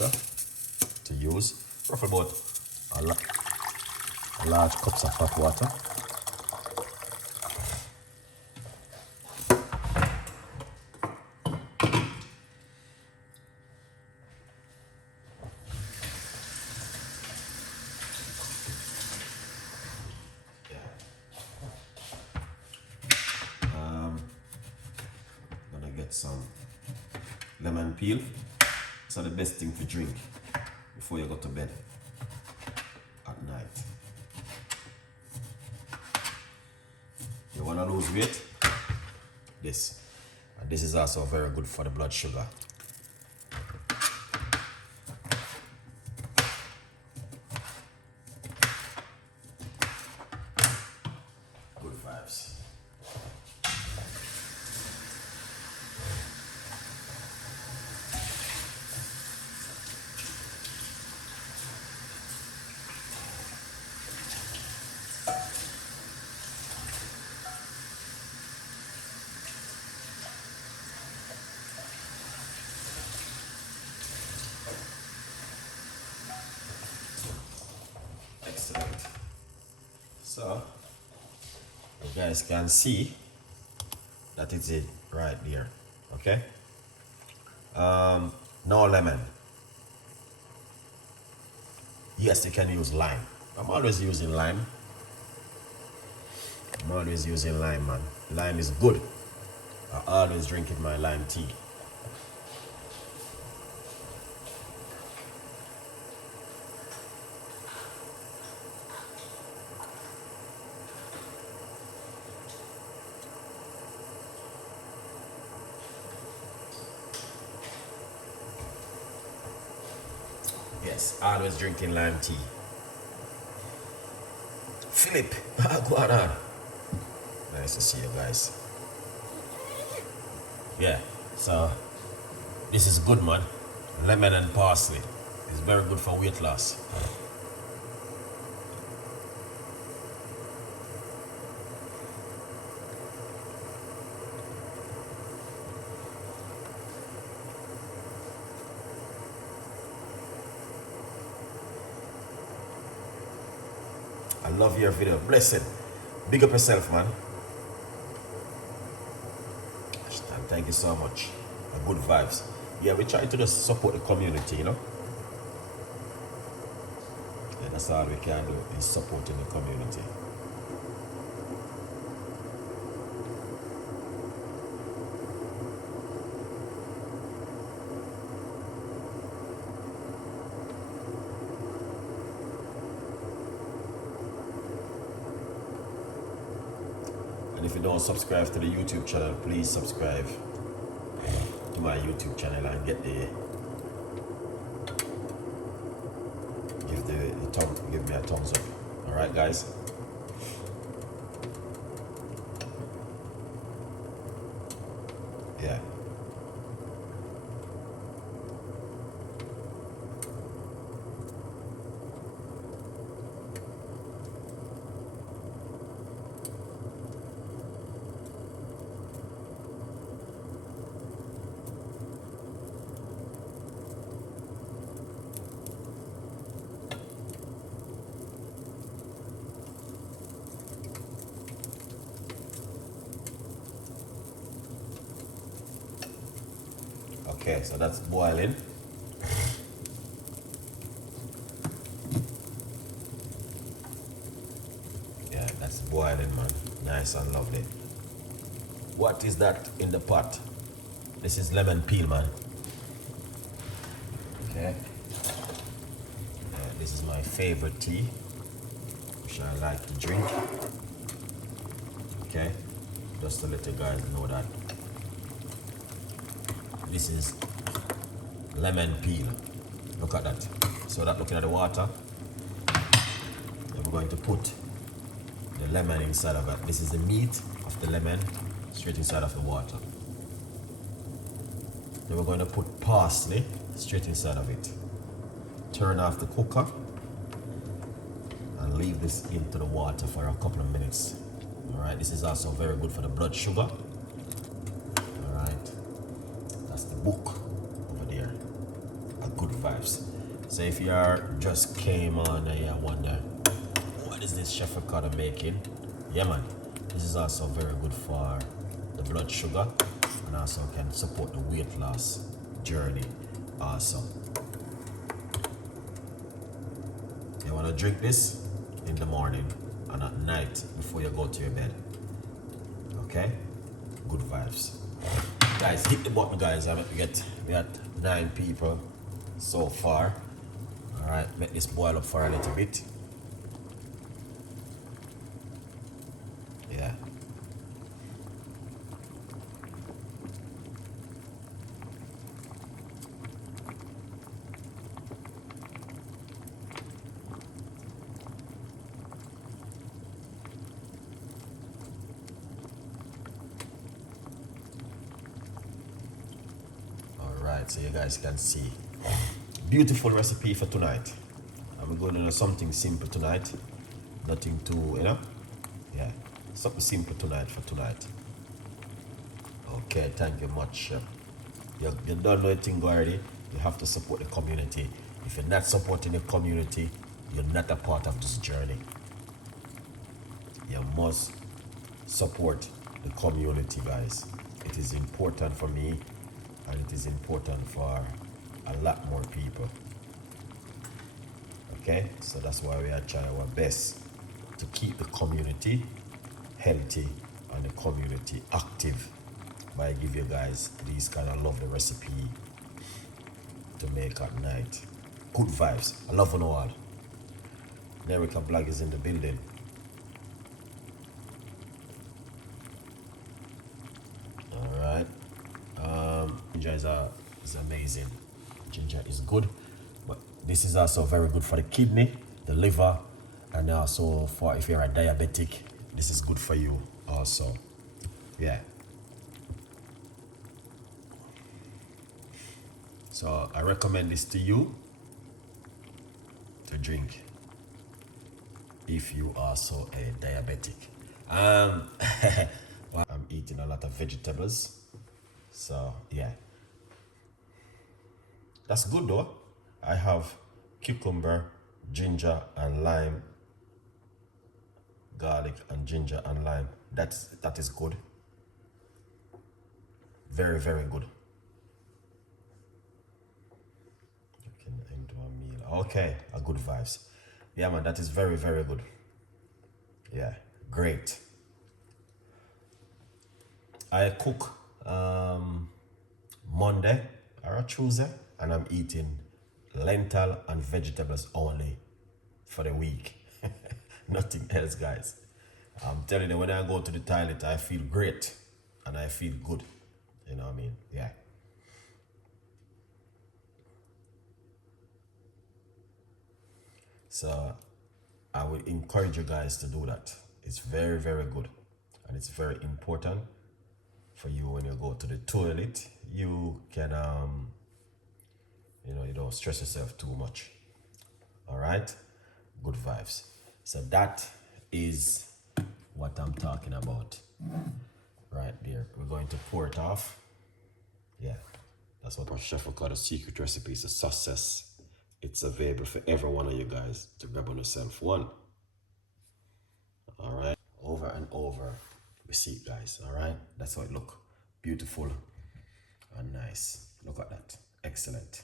water to use. Roughly about a large cups of hot water. Gonna get some lemon peel. It's the best thing to drink before you go to bed at night. You wanna lose weight? This. And this is also very good for the blood sugar. Good vibes. Excellent. So, you guys can see that it's it right there. Okay? No lemon. Yes, you can use lime. I'm always using lime. Man. Lime is good. I always drinking my lime tea. Yes, always drinking lime tea. Philip, go on. Nice to see you guys. Yeah, so this is good, man. Lemon and parsley. It's very good for weight loss. I love your video. Blessed. Big up yourself, man. Thank you so much. Good vibes. Yeah, we try to just support the community, you know. Yeah, that's all we can do, is supporting the community. And if you don't subscribe to the YouTube channel, please subscribe to my YouTube channel and get the give me a thumbs up. All right, guys. Yeah. Okay, so that's boiling. Yeah, that's boiling, man. Nice and lovely. What is that in the pot? This is lemon peel, man. Okay. This is my favorite tea, which I like to drink. Okay, just to let you guys know that this is lemon peel. Look at that. So that, looking at the water, then we're going to put the lemon inside of it. This is the meat of the lemon straight inside of the water. Then we're going to put parsley straight inside of it. Turn off the cooker and leave this into the water for a couple of minutes. All right, this is also very good for the blood sugar. All right, that's the book over there. A Good Vibes. vibes. So if you are just came on and you wonder, what is this chef Ricardo making? Yeah man, this is also very good for the blood sugar and also can support the weight loss journey also. You want to drink this in the morning and at night before you go to your bed. Okay? Good vibes. Guys, hit the button, guys. We got 9 people so far. Alright, make this boil up for a little bit. Yeah. Alright, so you guys can see. Beautiful recipe for tonight. I'm going to do something simple tonight. Nothing too, yeah, something simple tonight for tonight. Okay, thank you much, chef. You don't know anything already. You have to support the community. If you're not supporting the community, you're not a part of this journey. You must support the community, guys. It is important for me and it is important for a lot more people. Okay, so that's why we are trying our best to keep the community healthy and the community active by give you guys these kind of lovely recipe to make at night. Good vibes. I love you all. Nerika Blog is in the building. Alright. Ginger is amazing. Ginger is good. But this is also very good for the kidney, the liver, and also for if you're a diabetic, this is good for you also. Yeah. So I recommend this to you to drink if you are also a diabetic. Well, I'm eating a lot of vegetables, so yeah. That's good though. I have cucumber, ginger and lime, garlic and ginger and lime. That is good. Very, very good. Into a meal. Okay, a good vibes. Yeah man, that is very, very good. Yeah, great. I cook Monday or Tuesday, and I'm eating lentil and vegetables only for the week. Nothing else, guys. I'm telling you, when I go to the toilet, I feel great and I feel good. You know what I mean? Yeah. So I would encourage you guys to do that. It's very, very good. And it's very important for you when you go to the toilet. You can, you don't stress yourself too much. All right? Good vibes. So that is what I'm talking about right there. We're going to pour it off. Yeah, that's what our chef will call the secret recipe. It's a success. It's available for every one of you guys to grab on yourself one. All right, over and over. We see it, guys. All right, that's how it look. Beautiful and nice. Look at that. Excellent.